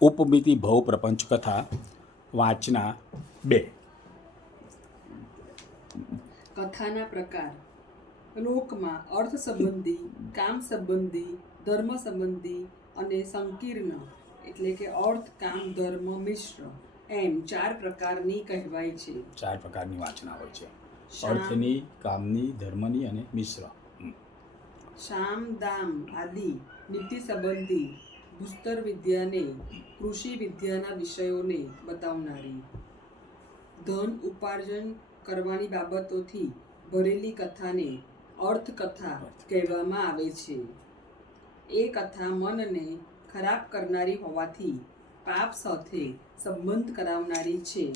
ઉપમિતિ ભવ પ્રપંચ કથા વાંચના 2. કથાના પ્રકાર. લોકમાં અર્થ સંબંધી, કામ સંબંધી, ધર્મ સંબંધી અને સંકીર્ણ એટલે કે અર્થ, કામ, ધર્મ મિશ્ર એમ 4 પ્રકારની કહેવાય છે. 4 પ્રકારની વાંચના હોય છે: અર્થની, કામની, ધર્મની અને મિશ્ર. શામ, દામ આદિ નીતિ સંબંધી, ભૂસ્તર વિદ્યાને, કૃષિ વિદ્યાના વિષયોને બતાવનારી, ધન ઉપાર્જન કરવાની બાબતોથી ભરેલી કથાને અર્થકથા કહેવામાં આવે છે. એ કથા મનને ખરાબ કરનારી હોવાથી પાપ સાથે સંબંધ કરાવનારી છે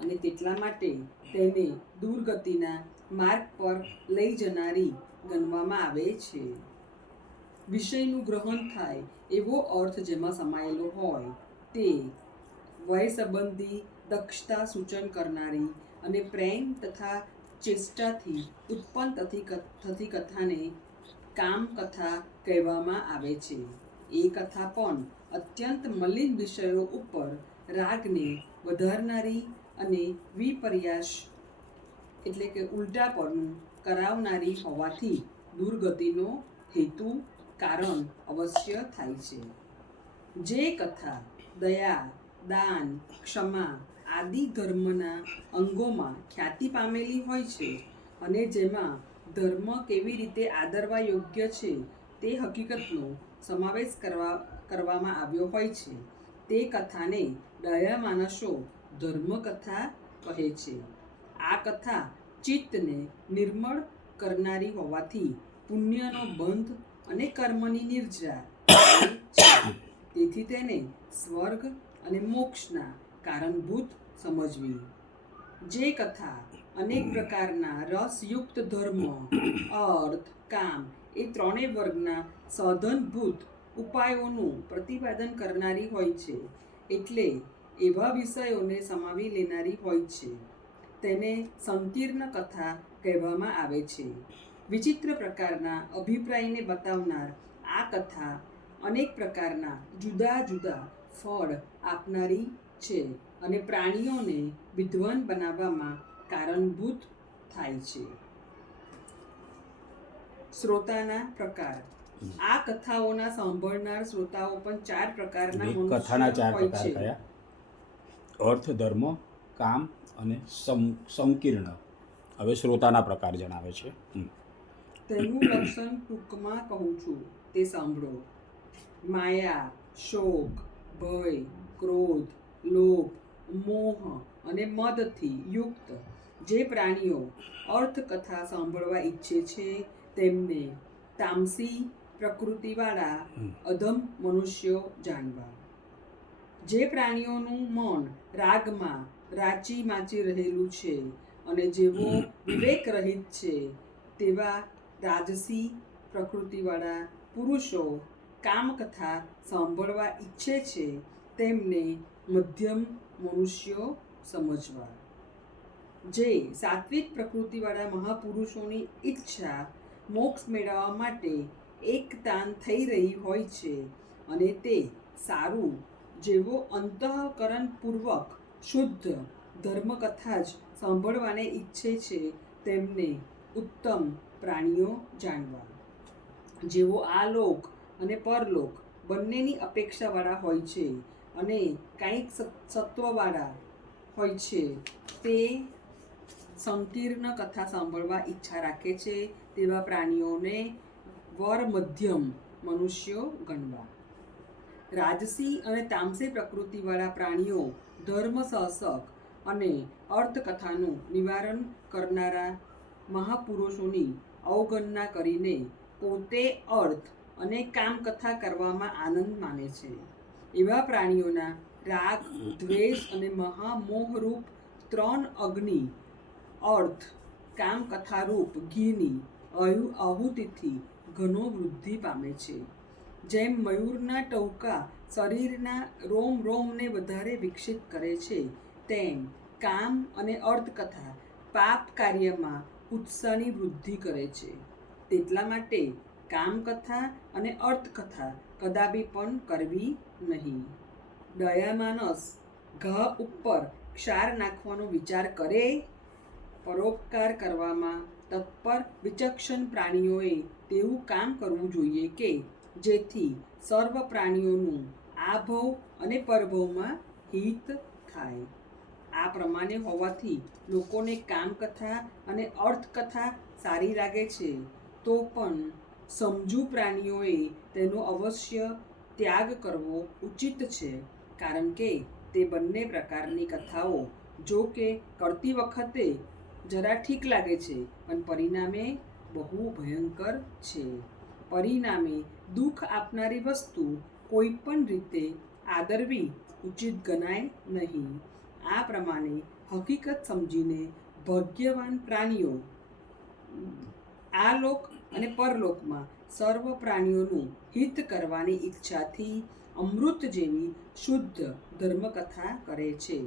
અને તેટલા માટે તેને દુર્ગતિના માર્ગ પર લઈ જનારી ગણવામાં આવે છે. વિષયનું ગ્રહણ થાય એવો અર્થ જેમાં સમાયેલો હોય તે વય સંબંધી, દક્ષતા સૂચન કરનારી અને પ્રેમ તથા ચેષ્ટાથી ઉત્પન્ન થતી કથાને કામ કથા કહેવામાં આવે છે. એ કથા પણ અત્યંત મલિન વિષયો ઉપર રાગને વધારનારી અને વિપર્યાસ એટલે કે ઉલટાપણું કરાવનારી હોવાથી દુર્ગતિનો હેતુ કારણ અવશ્ય થાય છે. જે કથા દયા, દાન, ક્ષમા આદિ ધર્મના અંગોમાં ખ્યાતિ પામેલી હોય છે અને જેમાં ધર્મ કેવી રીતે આદરવા યોગ્ય છે તે હકીકતનો સમાવેશ કરવામાં આવ્યો હોય છે તે કથાને ડાયા માણસો ધર્મકથા કહે છે. આ કથા ચિત્તને નિર્મળ કરનારી હોવાથી પુણ્યનો બંધ અને કર્મની નિર્જા છે. તેથી તેને સ્વર્ગ અને મોક્ષના કારણભૂત સમજવી. જે કથા અનેક પ્રકારના રસયુક્ત ધર્મ, અર્થ, કામ એ ત્રણેય વર્ગના સાધનભૂત ઉપાયોનું પ્રતિપાદન કરનારી હોય છે એટલે એવા વિષયોને સમાવી લેનારી હોય છે તેને સંકીર્ણ કથા કહેવામાં આવે છે. વિચિત્ર પ્રકારના અભિપ્રાયને બતાવનાર આ કથા અનેક પ્રકારના જુદા જુદા ફળ આપનારી છે અને પ્રાણીઓને વિદ્વાન બનાવવામાં કારણભૂત થાય છે. શ્રોતાના પ્રકાર. આ કથાઓના સાંભળનાર શ્રોતાઓ પણ 4 પ્રકારના કથાના 4 હોય પ્રકાર છે. કયા? અર્થ, ધર્મ, કામ અને સંકીર્ણ. હવે શ્રોતાના પ્રકાર જણાવે છે. તેનું લક્ષણ ટૂંકમાં કહું છું, તે સાંભળો. માયા, શોક, ભય, ક્રોધ, લોભ, મોહ અને મદથી યુક્ત જે પ્રાણીઓ અર્થકથા સાંભળવા ઈચ્છે છે તેમને તામસી પ્રકૃતિવાળા અધમ મનુષ્યો જાણવા. જે પ્રાણીઓનું મન રાગમાં રાચી માચી રહેલું છે અને જેવો વિવેક રહિત છે તેવા રાજસી પ્રકૃતિવાળા પુરુષો કામકથા સાંભળવા ઈચ્છે છે તેમને મધ્યમ મનુષ્યો સમજવા. જે સાત્વિક પ્રકૃતિવાળા મહાપુરુષોની ઈચ્છા મોક્ષ મેળવવા માટે એકતાન થઈ રહી હોય છે અને તે સારું જેવો અંતઃકરણપૂર્વક શુદ્ધ ધર્મકથા જ સાંભળવાને ઈચ્છે છે તેમને ઉત્તમ પ્રાણીઓ જાણવા. જેઓ આ લોક અને પરલોક બંનેની અપેક્ષાવાળા હોય છે અને કાંઈક સત્વવાળા હોય છે તે સંકીર્ણ કથા સાંભળવા ઈચ્છા રાખે છે તેવા પ્રાણીઓને વર મધ્યમ મનુષ્યો ગણવા. રાજસી અને તામસી પ્રકૃતિવાળા પ્રાણીઓ ધર્મ શાસક અને અર્થકથાનું નિવારણ કરનારા મહાપુરુષોની અવગણના કરીને પોતે અર્થ અને કામકથા કરવામાં આનંદ માને છે. એવા પ્રાણીઓના રાગ, દ્વેષ અને મહામોહરૂપ 3 અગ્નિ અર્થ કામકથારૂપ ઘીની આહુતિથી ઘણો વૃદ્ધિ પામે છે. જેમ મયુરના ટહુકા શરીરના રોમ રોમને વધારે વિકસિત કરે છે તેમ કામ અને અર્થકથા પાપ કાર્યમાં ઉત્સાહની વૃદ્ધિ કરે છે. તેટલા માટે કામકથા અને અર્થકથા કદાપી પણ કરવી નહીં. દયામાનસ ઘા ઉપર ક્ષાર નાખવાનો વિચાર કરે? પરોપકાર કરવામાં તત્પર વિચક્ષણ પ્રાણીઓએ તેવું કામ કરવું જોઈએ કે જેથી સર્વ પ્રાણીઓનું આ ભવ અને પરભવમાં હિત થાય. આ પ્રમાણે હોવાથી લોકોને કામકથા અને અર્થકથા સારી લાગે છે, તો પણ સમજુ પ્રાણીઓએ તેનો અવશ્ય ત્યાગ કરવો ઉચિત છે, કારણ કે તે બંને પ્રકારની કથાઓ જો કે કરતી વખતે જરા ઠીક લાગે છે, પણ પરિણામે બહુ ભયંકર છે. પરિણામે દુઃખ આપનારી વસ્તુ કોઈ પણ રીતે આદરવી ઉચિત ગણાય નહીં. આ પ્રમાણે હકીકત સમજીને ભાગ્યવાન પ્રાણીઓ આ લોક અને પરલોકમાં સર્વ પ્રાણીઓનું હિત કરવાની ઈચ્છાથી અમૃત જેવી શુદ્ધ ધર્મકથા કરે છે.